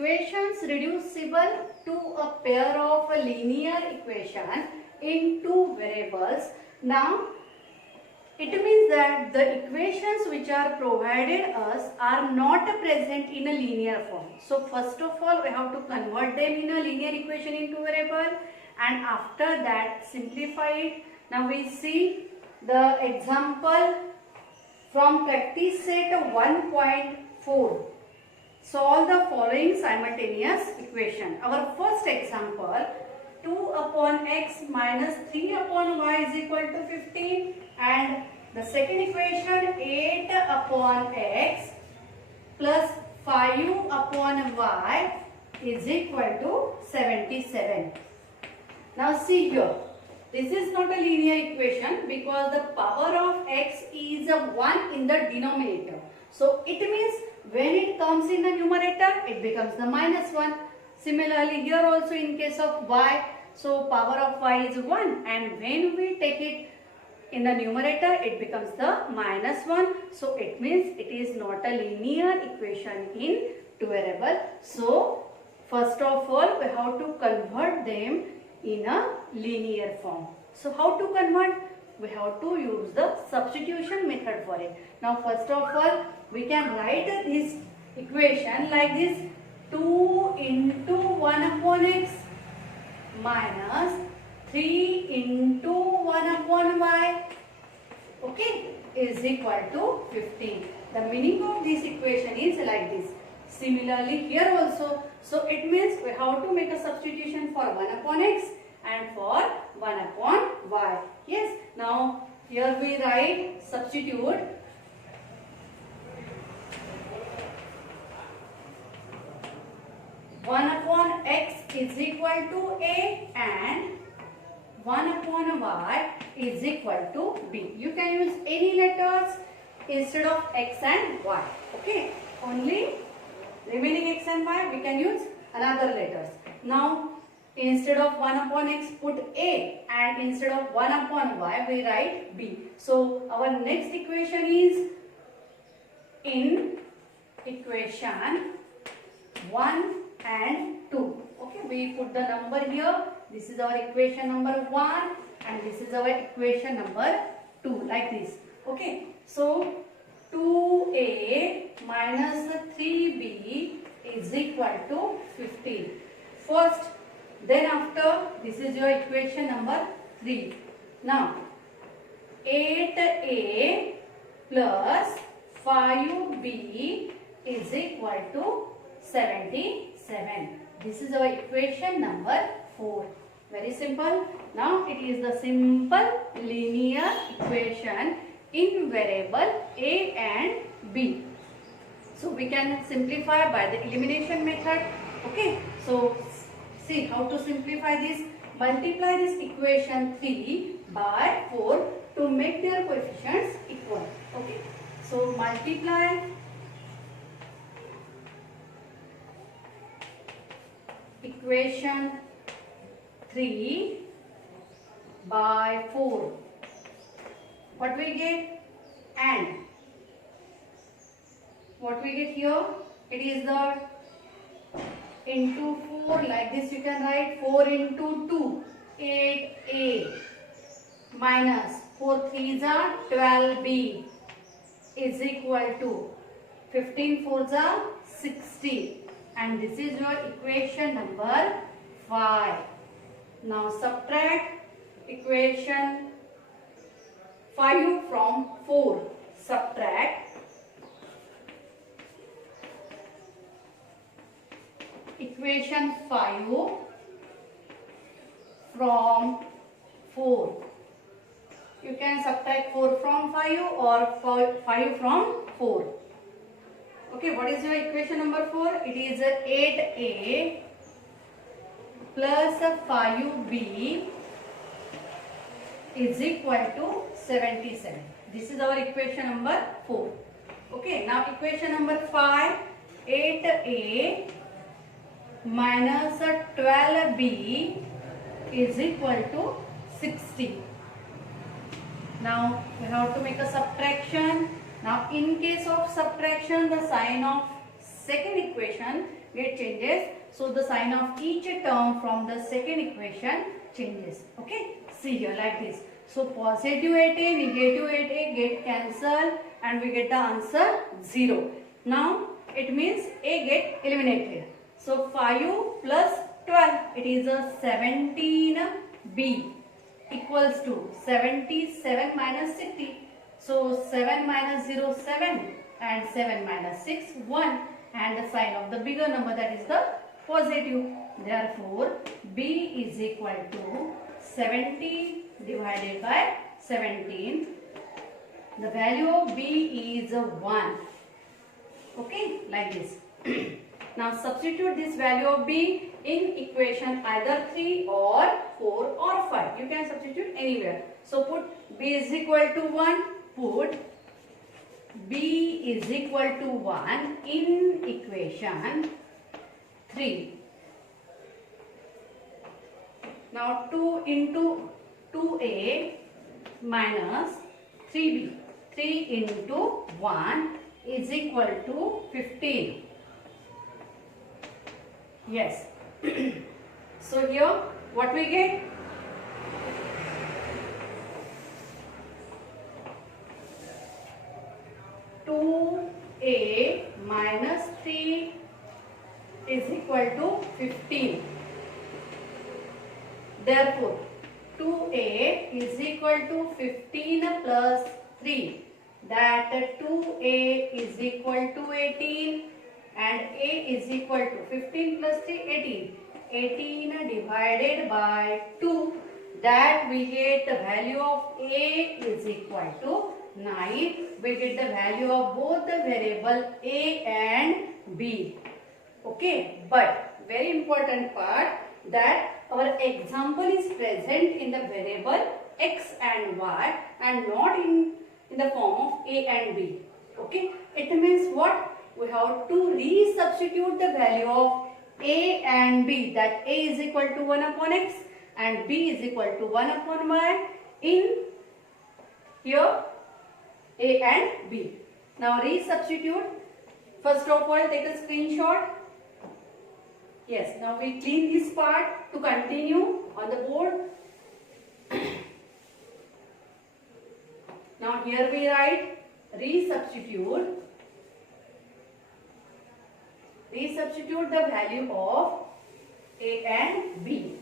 equations reducible to a pair of a linear equation in two variables. Now it means that the equations which are provided us are not present in a linear form. So first of all we have to convert them in a linear equation into variable, and after that simplify it. Now we see the example from practice set 1.4. Solve the following simultaneous equation. Our first example, 2 upon x minus 3 upon y is equal to 15, and the second equation 8 upon x plus 5 upon y is equal to 77. Now see here, this is not a linear equation because the power of x is a 1 in the denominator. So it means when it comes in the numerator, it becomes the minus 1. Similarly, here also in case of y, so power of y is 1, and when we take it in the numerator, it becomes the minus 1. So it means it is not a linear equation in two variable. So first of all, we have to convert them in a linear form. So how to convert? We have to use the substitution method for it. Now first of all, we can write this equation like this: 2 into 1 upon x minus 3 into 1 upon y, okay, is equal to 15. The meaning of this equation is like this. Similarly here also, so it means we have to make a substitution for 1 upon x and for 1 upon y. Yes, now here we write substitute 1 upon x is equal to a and 1 upon y is equal to b. You can use any letters instead of x and y. Okay, only remaining x and y we can use another letters. Now instead of 1 upon x put a, and instead of 1 upon y we write b. So our next equation is in equation 1 and 2. Okay, we put the number here. This is our equation number 1 and this is our equation number 2, like this. Okay, so 2a minus 3b is equal to 15. First, then after, this is your equation number 3. Now 8a plus 5b is equal to 77. This is our equation number 4. Very simple. Now it is the simple linear equation in variable a and b. So we can simplify by the elimination method. Okay, so see how to simplify this. Multiply this equation 3 by 4 to make their coefficients equal. Okay, so multiply equation 3 by 4. What we get? And what we get here? It is the into 4, like this you can write 4 into 2, 8a minus 4 3s are 12b is equal to 15 4s are 60. And this is your equation number 5. Now subtract equation 5 from 4. Subtract equation 5 from 4. You can subtract 4 from 5 or 5 from 4. Okay, what is your equation number 4? It is 8a plus 5b is equal to 77. This is our equation number 4. Okay, now equation number 5, 8a minus 12b is equal to 60. Now we have to make a subtraction. Now in case of subtraction, the sign of second equation get changes. So the sign of each term from the second equation changes. Okay, see here like this. So positive 8a, negative 8a get cancelled and we get the answer 0. Now it means a get eliminated. So 5 plus 12, it is a 17b equals to 77 minus 60. So 7 minus 0, 7, and 7 minus 6, 1, and the sign of the bigger number, that is the positive. Therefore b is equal to 70 divided by 17. The value of b is 1. Okay, like this. Now substitute this value of b in equation either 3 or 4 or 5. You can substitute anywhere. So put b is equal to 1. Put b is equal to 1 in equation 3. Now 2 into 2a minus 3b. 3 into 1 is equal to 15. Yes. So here what we get? A minus 3 is equal to 15. Therefore, 2a is equal to 15 plus 3. That 2a is equal to 18 and a is equal to 15 plus 3, 18. 18 divided by 2. That we get the value of a is equal to 9. We get the value of both the variable a and b. Okay, but very important part, that our example is present in the variable x and y and not in the form of a and b. Okay, it means what? We have to resubstitute the value of a and b, that a is equal to 1 upon x and b is equal to 1 upon y in here a and b. Now resubstitute. First of all, take a screenshot. Yes, now we clean this part to continue on the board. Now here we write resubstitute. Resubstitute the value of a and b.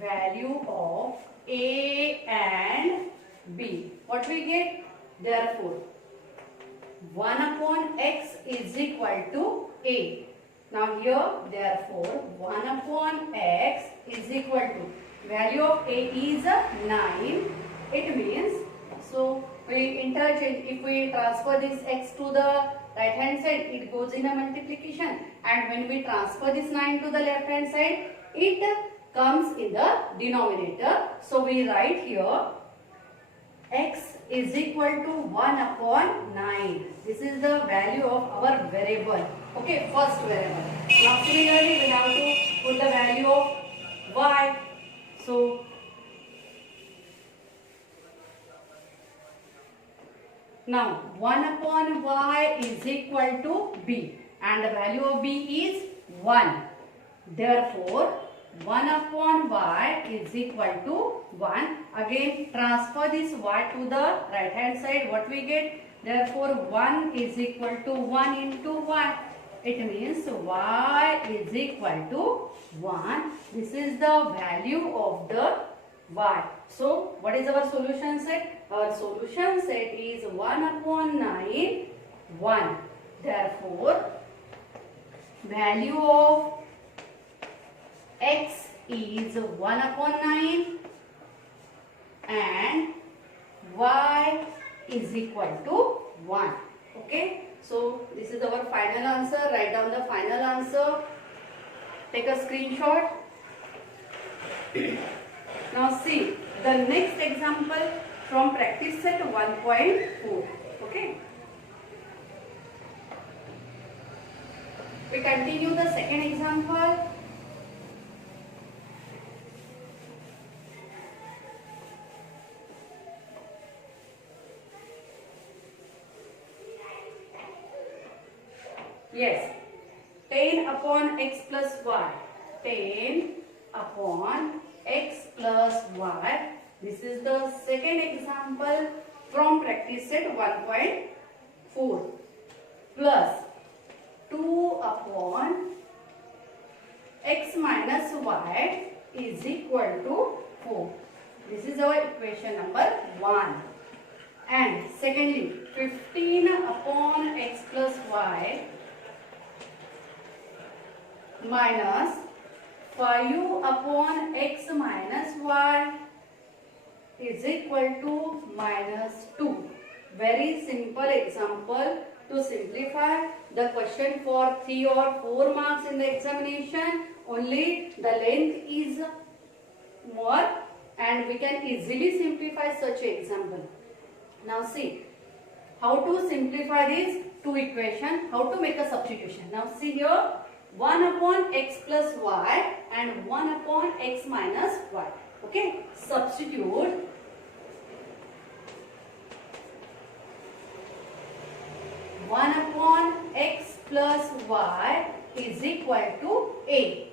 Value of a and b. What we get? Therefore, 1 upon x is equal to a. Now here, therefore, 1 upon x is equal to value of a is 9. It means, so we interchange, if we transfer this x to the right hand side, it goes in a multiplication, and when we transfer this 9 to the left hand side, it comes in the denominator. So we write here x is equal to 1 upon 9. This is the value of our variable. Okay, first variable. Now similarly we have to put the value of y. So now 1 upon y is equal to b and the value of b is 1. Therefore 1 upon y is equal to 1. Again transfer this y to the right hand side. What we get? Therefore 1 is equal to 1 into y. It means y is equal to 1. This is the value of the y. So what is our solution set? Our solution set is 1 upon 9, 1. Therefore value of x is 1 upon 9 and y is equal to 1. Okay. So this is our final answer. Write down the final answer. Take a screenshot. Now see the next example from practice set 1.4. Okay. We continue the second example. Yes, 10 upon x plus y. 10 upon x plus y. This is the second example from practice set 1.4 plus 2 upon x minus y is equal to 4. This is our equation number 1. And secondly, 15 upon x plus y minus 5 upon x minus y is equal to minus 2. Very simple example to simplify the question for 3 or 4 marks in the examination. Only the length is more and we can easily simplify such an example. Now see how to simplify these two equations, how to make a substitution. Now see here, 1 upon x plus y and 1 upon x minus y. Okay, substitute. One upon x plus y is equal to a,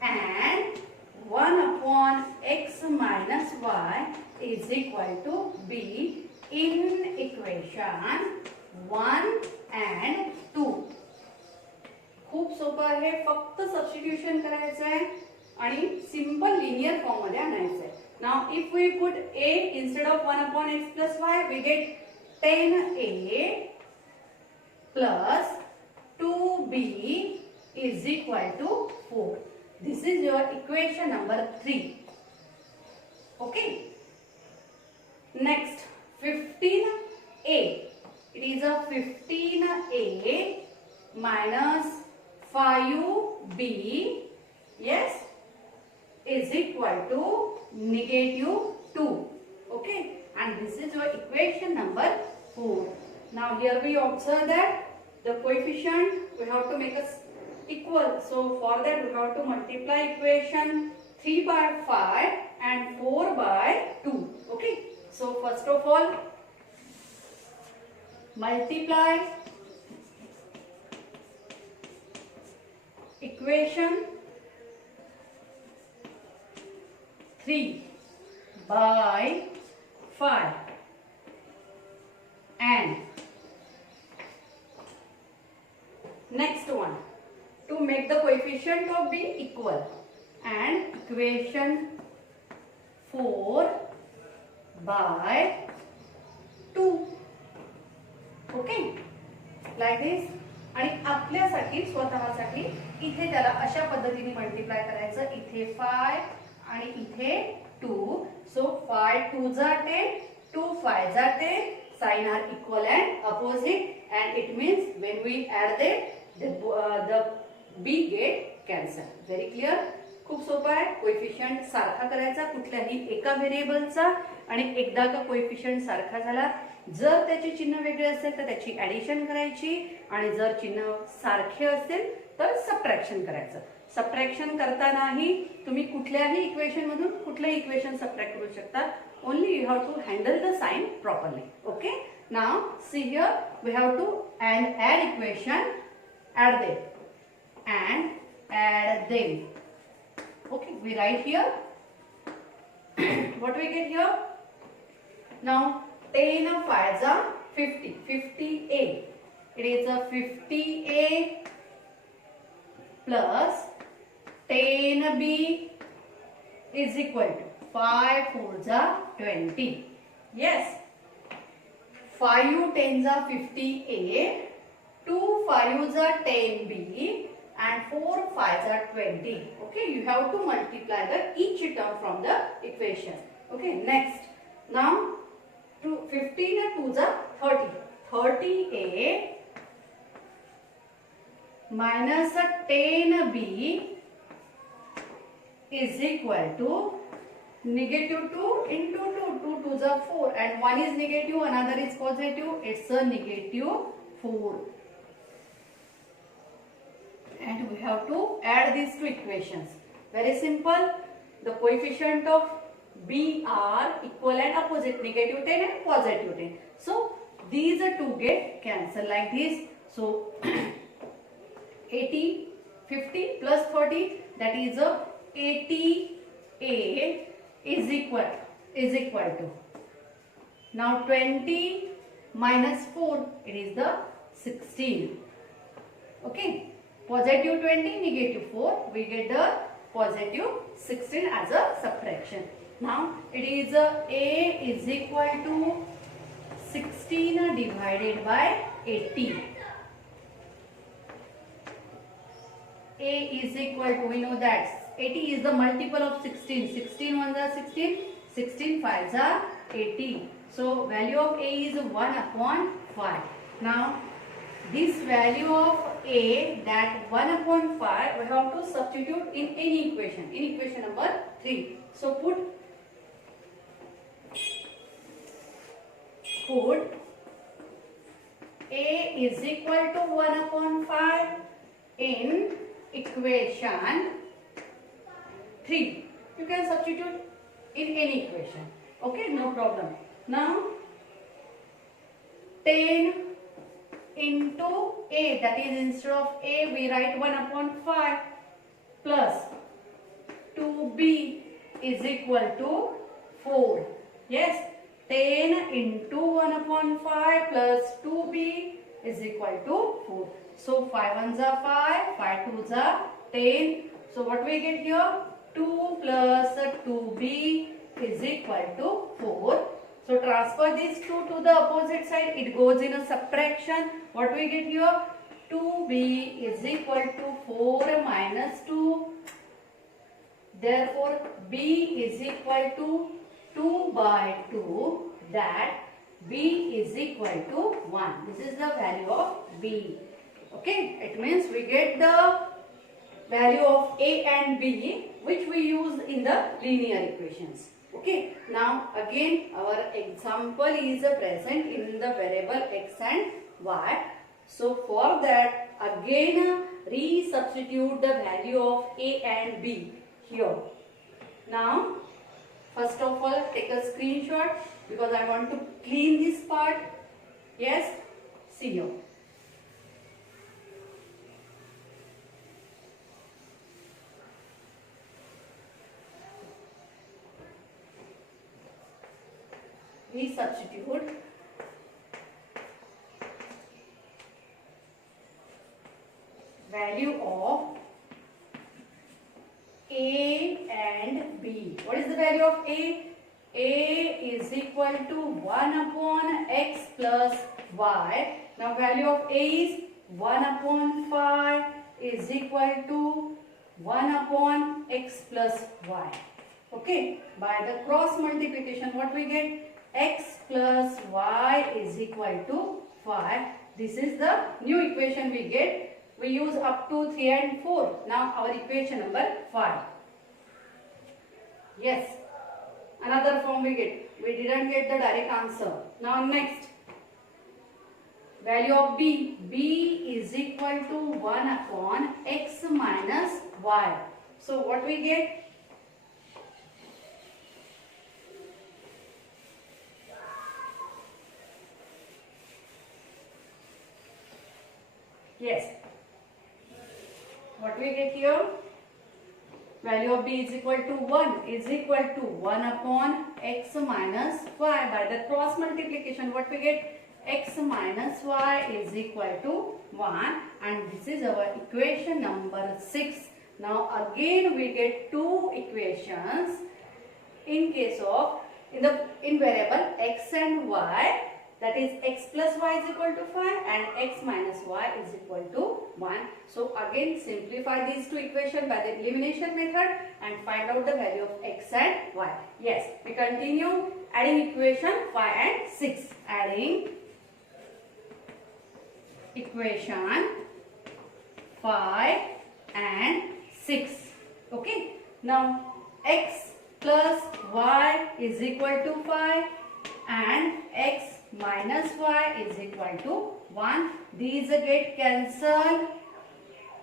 and 1 upon x minus y is equal to b in equation 1 and 2. खूप सोपं आहे, फक्त substitution करायचं आहे आणि simple linear form मध्ये आणायचं आहे. Now if we put a instead of 1 upon x plus y, we get 10a plus 2b is equal to 4. This is your equation number 3. Okay. Next, 15a. It is a 15a minus 5b, yes, is equal to negative 2. Okay, and this is your equation number 4. Now here we observe that the coefficient we have to make us equal. So for that we have to multiply equation 3 by 5 and 4 by 2. Okay, so first of all multiply equation 3 by 5 and next one, to make the coefficient of b equal, and equation 4 by 2. Okay, like this. आणि आपल्यासाठी स्वतःसाठी इथे त्याला अशा पद्धतीने multiply करायचं. इथे 5 आणि इथे 2. सो 5 2 जा 10, 2 5 जा 10. Sign are equal and opposite, and it means when we add the b get cancel. Very clear. खूप सोपं आहे. कोएफिशियंट सारखा करायचा कुठल्याही एका व्हेरिएबलचा, आणि एकदा का कोएफिशियंट सारखा झाला, जर त्याचे चिन्ह वेगळे असेल तर त्याची ऍडिशन करायची, आणि जर चिन्ह सारखे असेल तर सबट्रॅक्शन करायचं. सबट्रॅक्शन करतानाही तुम्ही कुठल्याही इक्वेशन मधून कुठलेही इक्वेशन सबट्रॅक्ट करू शकता. Only you have to handle the sign properly. Okay. Now see here, we have to add equation, add them and add them. Okay, we write here. What we get here? Now 10 5 are 50. 50a. It is a 50a plus 10b is equal to 5 4s are 20. Yes. 5 10s are 50a, 2 5s are 10b, and 4 5s are 20. Okay, you have to multiply each term from the equation. Okay, next. Now 15 and 2s are 30. 30a minus 10b is equal to negative 2 into 2. 2 2s are 4, and one is negative, another is positive. It's a negative 4. And we have to add these two equations. Very simple. The coefficient of b are equal and opposite, negative 10 and positive 10. So these two get cancelled like this. So 80, 50 plus 30, that is a 80A is equal to. Now 20 minus 4, it is the 16. Okay, positive 20, negative 4, we get the positive 16 as a subtraction. Now it is A is equal to 16 divided by 80. A is equal to, we know that 80 is the multiple of 16. 16 ones are 16, 16 fives are 80. So value of A is 1 upon 5. Now this value of A, that 1 upon 5, we have to substitute in any equation, in equation number 3. So put A is equal to 1 upon 5 in equation 3. You can substitute in any equation. Okay, no problem. Now 10 into A, that is instead of A we write 1 upon 5 plus 2B is equal to 4. Yes, 10 into 1 upon 5 plus 2B is equal to 4. So 5 ones are 5, 5 twos are 10. So what we get here? 2 plus 2B is equal to 4. So transfer these two to the opposite side. It goes in a subtraction. What we get here? 2B is equal to 4 minus 2. Therefore, B is equal to 2 by 2. That B is equal to 1. This is the value of B. Okay, it means we get the value of A and B which we use in the linear equations. Okay, now again our example is present in the variable x and y. So for that again resubstitute the value of A and B here. Now first of all take a screenshot because I want to clean this part. Yes, see here. We substitute value of A and B. What is the value of A? A is equal to 1 upon x plus y. Now value of A is 1 upon 5 is equal to 1 upon x plus y. Okay, by the cross multiplication what we get? X plus y is equal to 5. This is the new equation we get. We use up to 3 and 4. Now our equation number 5. Yes, another form we get. We didn't get the direct answer. Now next, value of B. B is equal to 1 upon x minus y. So what we get? Yes. What we get here? Value of B is equal to 1 is equal to 1 upon x minus y. By the cross multiplication what we get? X minus y is equal to 1 and this is our equation number 6. Now again we get two equations in case of in variable x and y. That is x plus y is equal to 5 and x minus y is equal to 1. So again simplify these two equations by the elimination method and find out the value of x and y. Yes, we continue adding equation 5 and 6. Adding equation 5 and 6. Okay. Now x plus y is equal to 5 and x minus y is equal to 1. These get cancelled.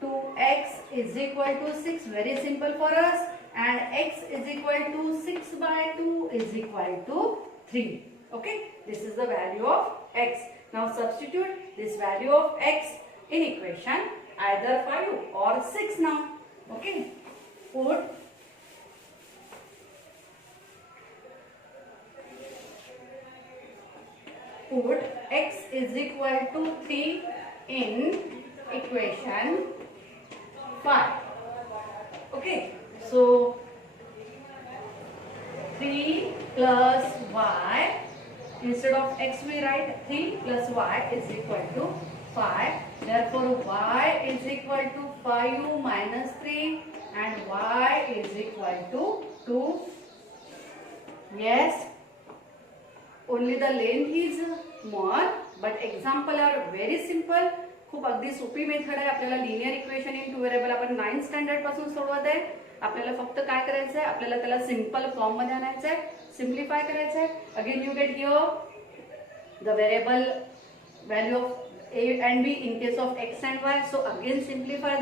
2x is equal to 6. Very simple for us. And x is equal to 6 by 2 is equal to 3. Okay. This is the value of x. Now substitute this value of x in equation either 5 or 6 now. Okay, put x is equal to 3 in equation 5. Okay, so 3 plus y, instead of x we write 3 plus y is equal to 5. Therefore y is equal to 5u minus 3 and y is equal to 2. Yes, only the length is more, but example are very simple. खूप अगदी सोपी method आहे. आपल्याला linear equation in two variable आपण 9th standard पासून सोडवत आहे. आपल्याला फक्त काय करायचं आहे, आपल्याला त्याला सिंपल फॉर्म मध्ये आणायचं आहे, सिम्प्लिफाय करायचं आहे. Again you get here the variable value of a and b in case of x and y. So again simplify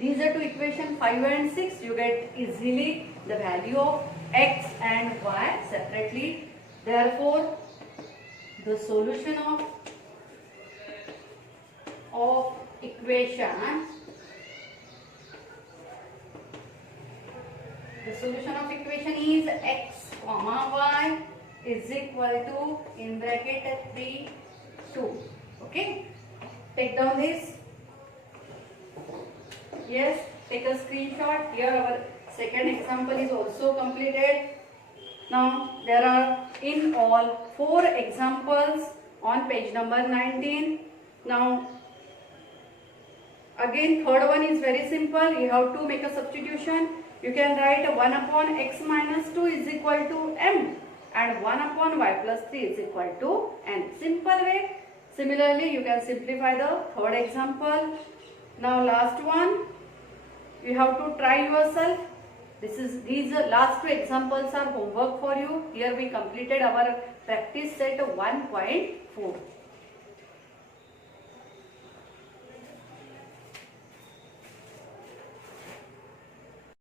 these are two equation 5 and 6. You get easily the value of x and y separately. Therefore the solution of equation is x comma y is equal to in bracket 3 2. Okay, take down this. Yes, take a screenshot. Here our second example is also completed. Now there are in all 4 examples on page number 19. Now again third one is very simple. You have to make a substitution. You can write 1 upon x minus 2 is equal to m and 1 upon y plus 3 is equal to n. Simple way. Similarly, you can simplify the third example. Now last one, you have to try yourself. These last 2 examples are homework for you. Here we completed our practice set 1.4.